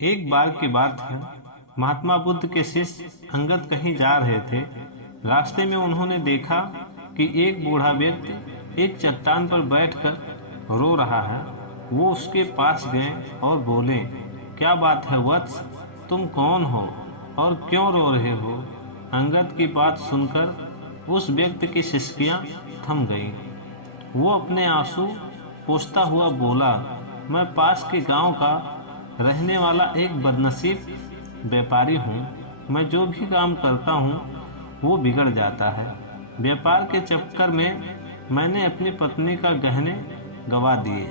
एक बार की बात है, महात्मा बुद्ध के शिष्य अंगद कहीं जा रहे थे। रास्ते में उन्होंने देखा कि एक बूढ़ा व्यक्ति एक चट्टान पर बैठकर रो रहा है। वो उसके पास गए और बोले, क्या बात है वत्स, तुम कौन हो और क्यों रो रहे हो? अंगद की बात सुनकर उस व्यक्ति की सिसकियां थम गईं। वो अपने आंसू पोंछता हुआ बोला, मैं पास के गांव का रहने वाला एक बदनसीब व्यापारी हूँ। मैं जो भी काम करता हूँ वो बिगड़ जाता है। व्यापार के चक्कर में मैंने अपनी पत्नी का गहने गंवा दिए।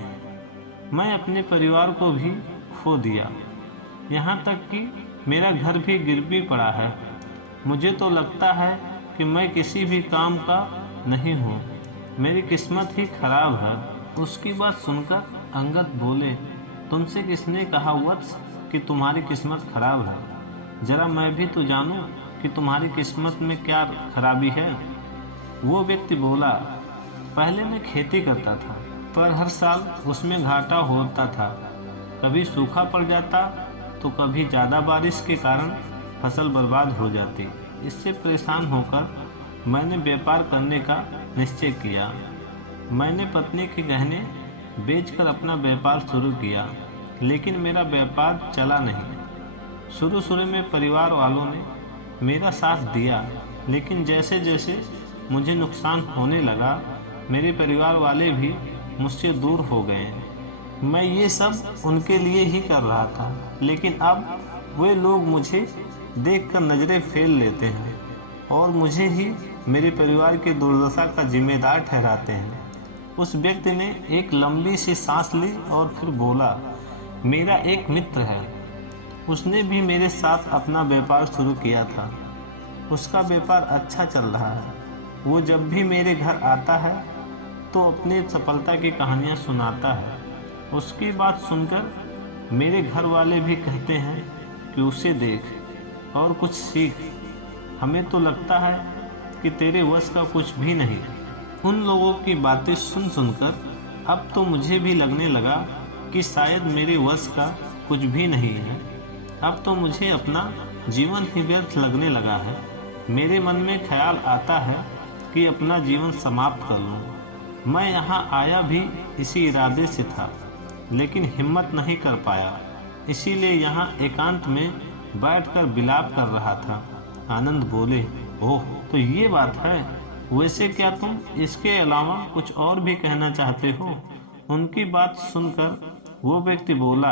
मैं अपने परिवार को भी खो दिया, यहाँ तक कि मेरा घर भी गिरवी पड़ा है। मुझे तो लगता है कि मैं किसी भी काम का नहीं हूँ। मेरी किस्मत ही खराब है। उसकी बात सुनकर अंगद बोले, तुमसे किसने कहा वत्स कि तुम्हारी किस्मत खराब है? जरा मैं भी तो जानूं कि तुम्हारी किस्मत में क्या खराबी है। वो व्यक्ति बोला, पहले मैं खेती करता था, पर हर साल उसमें घाटा होता था। कभी सूखा पड़ जाता तो कभी ज़्यादा बारिश के कारण फसल बर्बाद हो जाती। इससे परेशान होकर मैंने व्यापार करने का निश्चय किया। मैंने पत्नी के गहने बेचकर अपना व्यापार शुरू किया, लेकिन मेरा व्यापार चला नहीं। शुरू में परिवार वालों ने मेरा साथ दिया, लेकिन जैसे जैसे मुझे नुकसान होने लगा, मेरे परिवार वाले भी मुझसे दूर हो गए। मैं ये सब उनके लिए ही कर रहा था, लेकिन अब वे लोग मुझे देखकर नज़रें फेर लेते हैं और मुझे ही मेरे परिवार की दुर्दशा का जिम्मेदार ठहराते हैं। उस व्यक्ति ने एक लंबी सी सांस ली और फिर बोला, मेरा एक मित्र है। उसने भी मेरे साथ अपना व्यापार शुरू किया था। उसका व्यापार अच्छा चल रहा है। वो जब भी मेरे घर आता है तो अपनी सफलता की कहानियाँ सुनाता है। उसकी बात सुनकर मेरे घर वाले भी कहते हैं कि उसे देख और कुछ सीख। हमें तो लगता है कि तेरे वश का कुछ भी नहीं। उन लोगों की बातें सुन सुनकर अब तो मुझे भी लगने लगा कि शायद मेरे वश का कुछ भी नहीं है। अब तो मुझे अपना जीवन ही व्यर्थ लगने लगा है। मेरे मन में ख्याल आता है कि अपना जीवन समाप्त कर लूं। मैं यहाँ आया भी इसी इरादे से था, लेकिन हिम्मत नहीं कर पाया। इसीलिए यहाँ एकांत में बैठकर विलाप कर रहा था। आनंद बोले, ओह, तो ये बात है। वैसे क्या तुम इसके अलावा कुछ और भी कहना चाहते हो? उनकी बात सुनकर वो व्यक्ति बोला,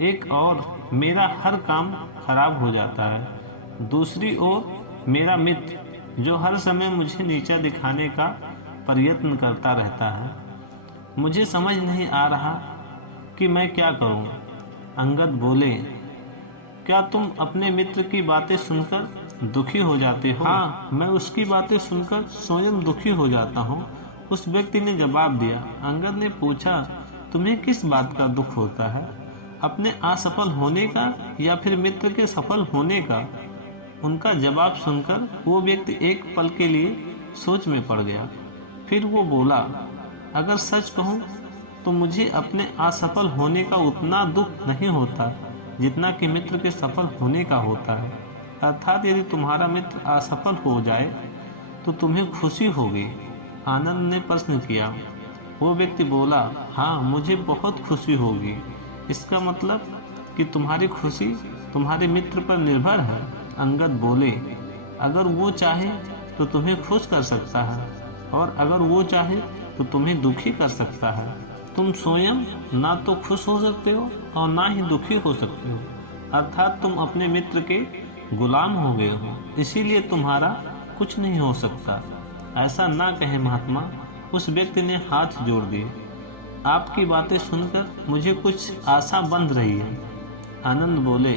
एक और, मेरा हर काम खराब हो जाता है। दूसरी ओर मेरा मित्र जो हर समय मुझे नीचा दिखाने का प्रयत्न करता रहता है। मुझे समझ नहीं आ रहा कि मैं क्या करूं। अंगद बोले, क्या तुम अपने मित्र की बातें सुनकर दुखी हो जाते हो? हाँ, मैं उसकी बातें सुनकर स्वयं दुखी हो जाता हूँ, उस व्यक्ति ने जवाब दिया। अंगद ने पूछा, तुम्हें किस बात का दुख होता है? अपने असफल होने का या फिर मित्र के सफल होने का? उनका जवाब सुनकर वो व्यक्ति एक पल के लिए सोच में पड़ गया। फिर वो बोला, अगर सच कहूँ तो मुझे अपने असफल होने का उतना दुख नहीं होता जितना कि मित्र के सफल होने का होता है। अर्थात यदि तुम्हारा मित्र असफल हो जाए तो तुम्हें खुशी होगी? आनंद ने प्रश्न किया। वो व्यक्ति बोला, हाँ, मुझे बहुत खुशी होगी। इसका मतलब कि तुम्हारी खुशी तुम्हारे मित्र पर निर्भर है। अंगद बोले, अगर वो चाहे तो तुम्हें खुश कर सकता है, और अगर वो चाहे तो तुम्हें दुखी कर सकता है। तुम स्वयं ना तो खुश हो सकते हो और ना ही दुखी हो सकते हो। अर्थात तुम अपने मित्र के गुलाम हो गए हो, इसीलिए तुम्हारा कुछ नहीं हो सकता। ऐसा ना कहे महात्मा, उस व्यक्ति ने हाथ जोड़ दिए। आपकी बातें सुनकर मुझे कुछ आशा बंध रही है। आनंद बोले,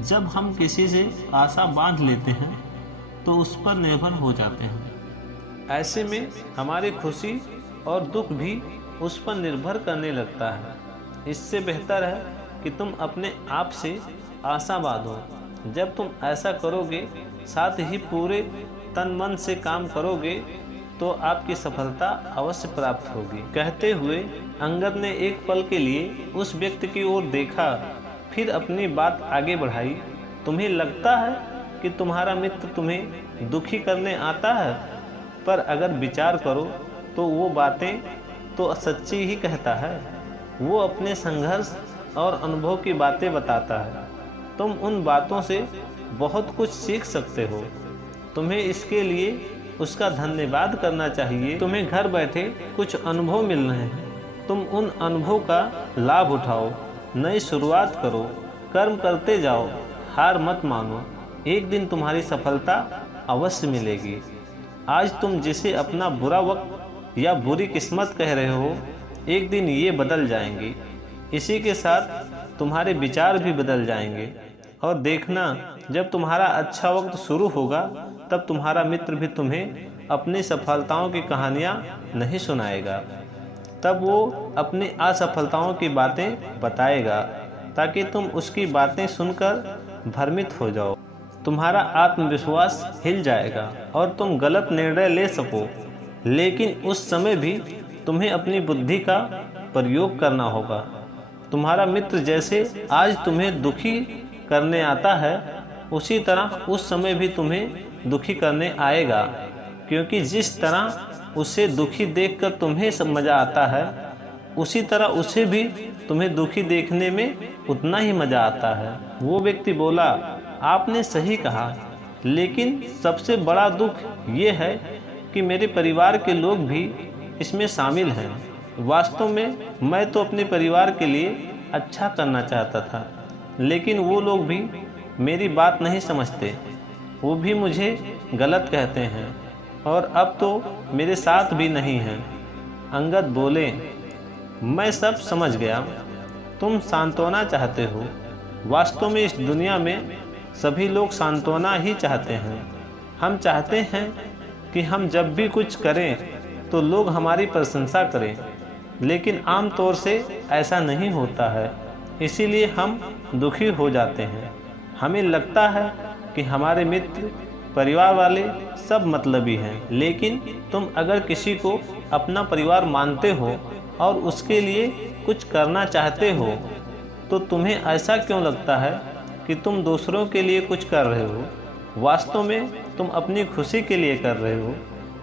जब हम किसी से आशा बांध लेते हैं तो उस पर निर्भर हो जाते हैं। ऐसे में हमारी खुशी और दुख भी उस पर निर्भर करने लगता है। इससे बेहतर है कि तुम अपने आप से आशा बांधो। जब तुम ऐसा करोगे, साथ ही पूरे तन मन से काम करोगे, तो आपकी सफलता अवश्य प्राप्त होगी। कहते हुए अंगद ने एक पल के लिए उस व्यक्ति की ओर देखा फिर अपनी बात आगे बढ़ाई। तुम्हें लगता है कि तुम्हारा मित्र तुम्हें दुखी करने आता है, पर अगर विचार करो तो वो बातें तो सच्ची ही कहता है। वो अपने संघर्ष और अनुभव की बातें बताता है। तुम उन बातों से बहुत कुछ सीख सकते हो। तुम्हें इसके लिए उसका धन्यवाद करना चाहिए। तुम्हें घर बैठे कुछ अनुभव मिल रहे हैं, तुम उन अनुभव का लाभ उठाओ, नई शुरुआत करो, कर्म करते जाओ, हार मत मानो। एक दिन तुम्हारी सफलता अवश्य मिलेगी। आज तुम जिसे अपना बुरा वक्त या बुरी किस्मत कह रहे हो, एक दिन ये बदल जाएंगे। इसी के साथ तुम्हारे विचार भी बदल जाएंगे। और देखना, जब तुम्हारा अच्छा वक्त शुरू होगा तब तुम्हारा मित्र भी तुम्हें अपनी सफलताओं की कहानियाँ नहीं सुनाएगा। तब वो अपनी असफलताओं की बातें बताएगा ताकि तुम उसकी बातें सुनकर भ्रमित हो जाओ। तुम्हारा आत्मविश्वास हिल जाएगा और तुम गलत निर्णय ले सको। लेकिन उस समय भी तुम्हें अपनी बुद्धि का प्रयोग करना होगा। तुम्हारा मित्र जैसे आज तुम्हें दुखी करने आता है, उसी तरह उस समय भी तुम्हें दुखी करने आएगा। क्योंकि जिस तरह उसे दुखी देखकर तुम्हें सब मज़ा आता है, उसी तरह उसे भी तुम्हें दुखी देखने में उतना ही मज़ा आता है। वो व्यक्ति बोला, आपने सही कहा, लेकिन सबसे बड़ा दुख ये है कि मेरे परिवार के लोग भी इसमें शामिल हैं। वास्तव में मैं तो अपने परिवार के लिए अच्छा करना चाहता था, लेकिन वो लोग भी मेरी बात नहीं समझते। वो भी मुझे गलत कहते हैं और अब तो मेरे साथ भी नहीं हैं। अंगद बोले, मैं सब समझ गया। तुम सांत्वना चाहते हो। वास्तव में इस दुनिया में सभी लोग सांत्वना ही चाहते हैं। हम चाहते हैं कि हम जब भी कुछ करें तो लोग हमारी प्रशंसा करें, लेकिन आमतौर से ऐसा नहीं होता है। इसीलिए हम दुखी हो जाते हैं। हमें लगता है कि हमारे मित्र, परिवार वाले सब मतलबी हैं। लेकिन तुम अगर किसी को अपना परिवार मानते हो और उसके लिए कुछ करना चाहते हो, तो तुम्हें ऐसा क्यों लगता है कि तुम दूसरों के लिए कुछ कर रहे हो? वास्तव में तुम अपनी खुशी के लिए कर रहे हो।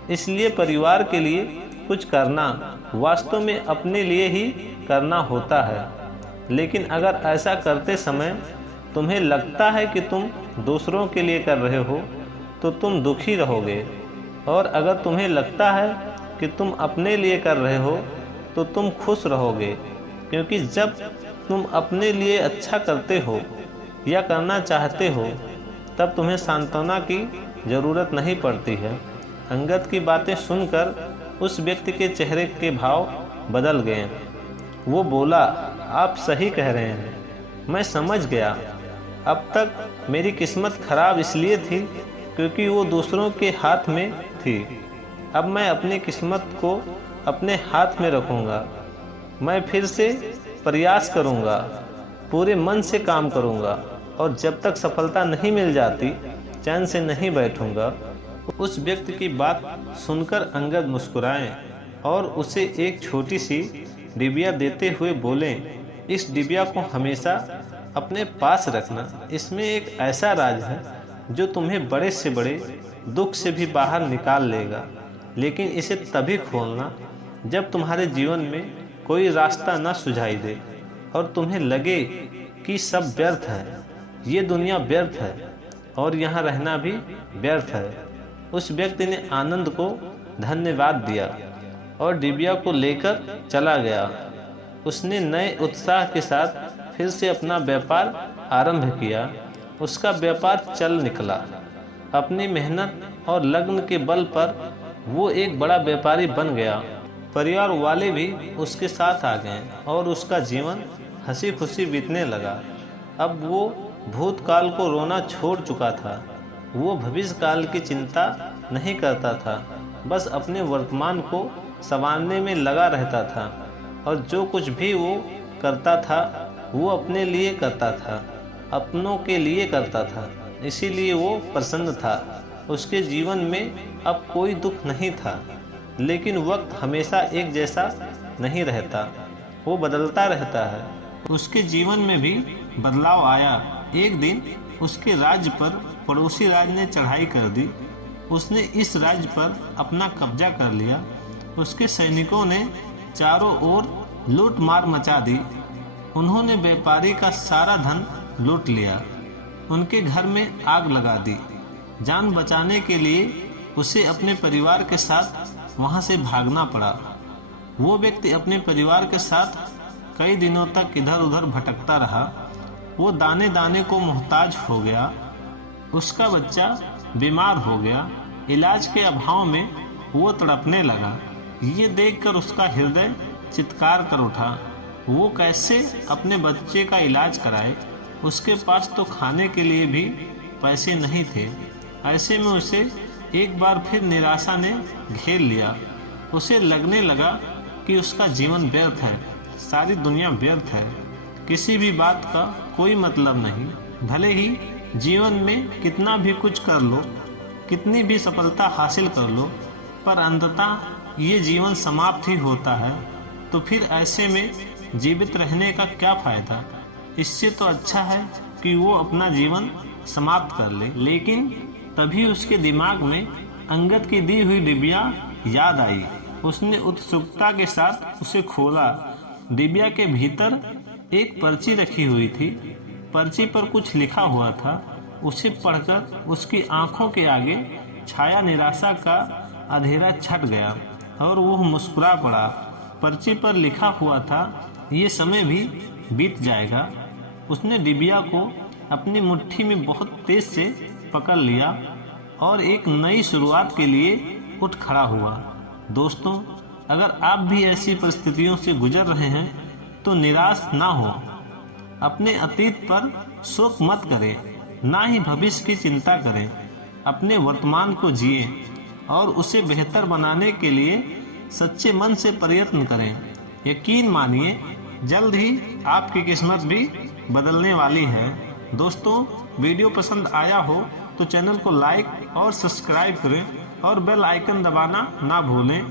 इसलिए परिवार के लिए कुछ करना वास्तव में अपने लिए ही करना होता है। लेकिन अगर ऐसा करते समय तुम्हें लगता है कि तुम दूसरों के लिए कर रहे हो, तो तुम दुखी रहोगे। और अगर तुम्हें लगता है कि तुम अपने लिए कर रहे हो, तो तुम खुश रहोगे। क्योंकि जब तुम अपने लिए अच्छा करते हो या करना चाहते हो, तब तुम्हें सांत्वना की ज़रूरत नहीं पड़ती है। अंगद की बातें सुनकर उस व्यक्ति के चेहरे के भाव बदल गए। वो बोला, आप सही कह रहे हैं, मैं समझ गया। अब तक मेरी किस्मत खराब इसलिए थी क्योंकि वो दूसरों के हाथ में थी। अब मैं अपनी किस्मत को अपने हाथ में रखूँगा। मैं फिर से प्रयास करूँगा, पूरे मन से काम करूँगा, और जब तक सफलता नहीं मिल जाती चैन से नहीं बैठूँगा। उस व्यक्ति की बात सुनकर अंगद मुस्कुराए और उसे एक छोटी सी डिबिया देते हुए बोले, इस डिबिया को हमेशा अपने पास रखना। इसमें एक ऐसा राज है जो तुम्हें बड़े से बड़े दुख से भी बाहर निकाल लेगा। लेकिन इसे तभी खोलना जब तुम्हारे जीवन में कोई रास्ता न सुझाई दे और तुम्हें लगे कि सब व्यर्थ है, ये दुनिया व्यर्थ है और यहाँ रहना भी व्यर्थ है। उस व्यक्ति ने आनंद को धन्यवाद दिया और डिबिया को लेकर चला गया। उसने नए उत्साह के साथ फिर से अपना व्यापार आरंभ किया। उसका व्यापार चल निकला। अपनी मेहनत और लगन के बल पर वो एक बड़ा व्यापारी बन गया। परिवार वाले भी उसके साथ आ गए और उसका जीवन हंसी खुशी बीतने लगा। अब वो भूतकाल को रोना छोड़ चुका था। वो भविष्य काल की चिंता नहीं करता था, बस अपने वर्तमान को संवारने में लगा रहता था। और जो कुछ भी वो करता था वो अपने लिए करता था, अपनों के लिए करता था। इसीलिए वो प्रसन्न था। उसके जीवन में अब कोई दुख नहीं था। लेकिन वक्त हमेशा एक जैसा नहीं रहता, वो बदलता रहता है। उसके जीवन में भी बदलाव आया। एक दिन उसके राज्य पर पड़ोसी राज्य ने चढ़ाई कर दी। उसने इस राज्य पर अपना कब्जा कर लिया। उसके सैनिकों ने चारों ओर लूट मार मचा दी। उन्होंने व्यापारी का सारा धन लूट लिया। उनके घर में आग लगा दी। जान बचाने के लिए उसे अपने परिवार के साथ वहां से भागना पड़ा। वो व्यक्ति अपने परिवार के साथ कई दिनों तक इधर उधर भटकता रहा। वो दाने दाने को मोहताज हो गया। उसका बच्चा बीमार हो गया। इलाज के अभाव में वो तड़पने लगा। ये देखकर उसका हृदय चित्कार कर उठा। वो कैसे अपने बच्चे का इलाज कराए? उसके पास तो खाने के लिए भी पैसे नहीं थे। ऐसे में उसे एक बार फिर निराशा ने घेर लिया। उसे लगने लगा कि उसका जीवन व्यर्थ है, सारी दुनिया व्यर्थ है, किसी भी बात का कोई मतलब नहीं। भले ही जीवन में कितना भी कुछ कर लो, कितनी भी सफलता हासिल कर लो, पर अंततः ये जीवन समाप्त ही होता है। तो फिर ऐसे में जीवित रहने का क्या फायदा? इससे तो अच्छा है कि वो अपना जीवन समाप्त कर ले। लेकिन तभी उसके दिमाग में अंगद की दी हुई डिबिया याद आई। उसने उत्सुकता के साथ उसे खोला। डिबिया के भीतर एक पर्ची रखी हुई थी। पर्ची पर कुछ लिखा हुआ था। उसे पढ़कर उसकी आंखों के आगे छाया निराशा का अंधेरा छट गया और वो मुस्कुरा पड़ा। पर्ची पर लिखा हुआ था, ये समय भी बीत जाएगा। उसने डिबिया को अपनी मुट्ठी में बहुत तेज से पकड़ लिया और एक नई शुरुआत के लिए उठ खड़ा हुआ। दोस्तों, अगर आप भी ऐसी परिस्थितियों से गुजर रहे हैं तो निराश ना हो। अपने अतीत पर शोक मत करें, ना ही भविष्य की चिंता करें। अपने वर्तमान को जिए और उसे बेहतर बनाने के लिए सच्चे मन से प्रयत्न करें। यकीन मानिए, जल्द ही आपकी किस्मत भी बदलने वाली है। दोस्तों, वीडियो पसंद आया हो तो चैनल को लाइक और सब्सक्राइब करें और बेल आइकन दबाना ना भूलें।